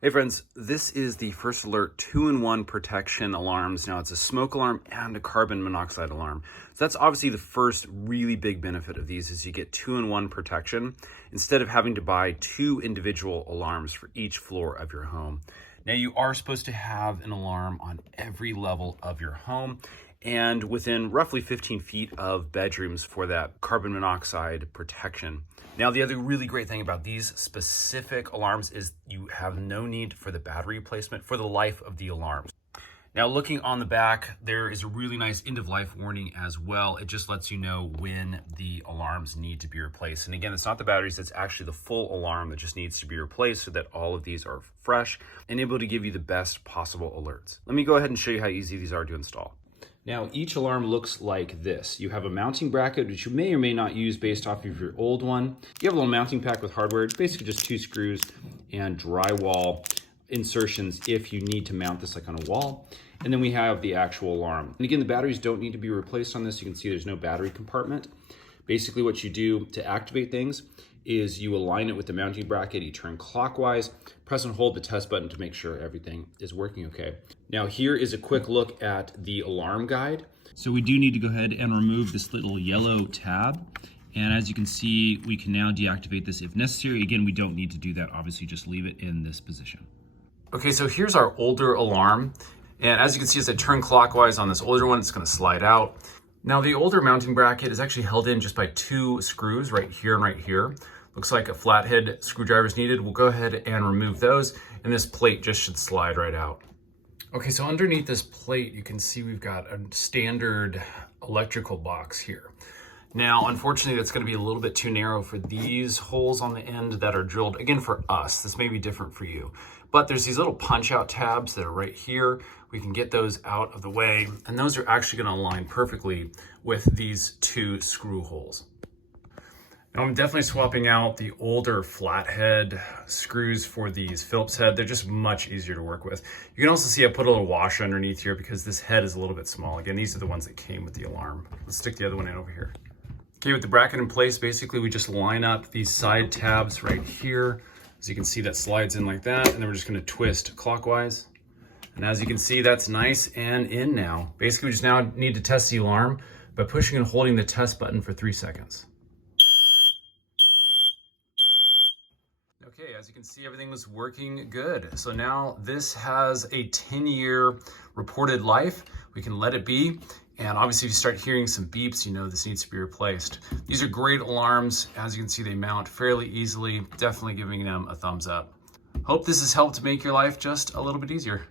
Hey friends, this is the First Alert 2-in-1 protection alarms. Now it's a smoke alarm and a carbon monoxide alarm. So that's obviously the first really big benefit of these is you get 2-in-1 protection instead of having to buy 2 individual alarms for each floor of your home. Now you are supposed to have an alarm on every level of your home and within roughly 15 feet of bedrooms for that carbon monoxide protection. Now, the other really great thing about these specific alarms is you have no need for the battery replacement for the life of the alarms. Now, looking on the back, there is a really nice end-of-life warning as well. It just lets you know when the alarms need to be replaced. And again, it's not the batteries, it's actually the full alarm that just needs to be replaced so that all of these are fresh and able to give you the best possible alerts. Let me go ahead and show you how easy these are to install. Now, each alarm looks like this. You have a mounting bracket, which you may or may not use based off of your old one. You have a little mounting pack with hardware. It's basically just 2 screws and drywall insertions if you need to mount this like on a wall. And then we have the actual alarm. And again, the batteries don't need to be replaced on this. You can see there's no battery compartment. Basically what you do to activate things is you align it with the mounting bracket, you turn clockwise, press and hold the test button to make sure everything is working okay. Now here is a quick look at the alarm guide. So we do need to go ahead and remove this little yellow tab. And as you can see, we can now deactivate this if necessary. Again, we don't need to do that. Obviously, just leave it in this position. Okay, so here's our older alarm. And as you can see, as I turn clockwise on this older one, it's gonna slide out. Now the older mounting bracket is actually held in just by 2 screws right here and right here. Looks like a flathead screwdriver is needed. We'll go ahead and remove those, and this plate just should slide right out. Okay, so underneath this plate, you can see we've got a standard electrical box here. Now, unfortunately, that's gonna be a little bit too narrow for these holes on the end that are drilled. Again, for us, this may be different for you. But there's these little punch out tabs that are right here. We can get those out of the way, and those are actually gonna align perfectly with these 2 screw holes. Now I'm definitely swapping out the older flathead screws for these Phillips head. They're just much easier to work with. You can also see I put a little washer underneath here because this head is a little bit small. Again, these are the ones that came with the alarm. Let's stick the other one in over here. Okay, with the bracket in place, basically we just line up these side tabs right here. As you can see, that slides in like that, and then we're just gonna twist clockwise. And as you can see, that's nice and in now. Basically, we just now need to test the alarm by pushing and holding the test button for 3 seconds. Okay, as you can see, everything was working good. So now this has a 10-year reported life. We can let it be. And obviously, if you start hearing some beeps, you know this needs to be replaced. These are great alarms. As you can see, they mount fairly easily. Definitely giving them a thumbs up. Hope this has helped make your life just a little bit easier.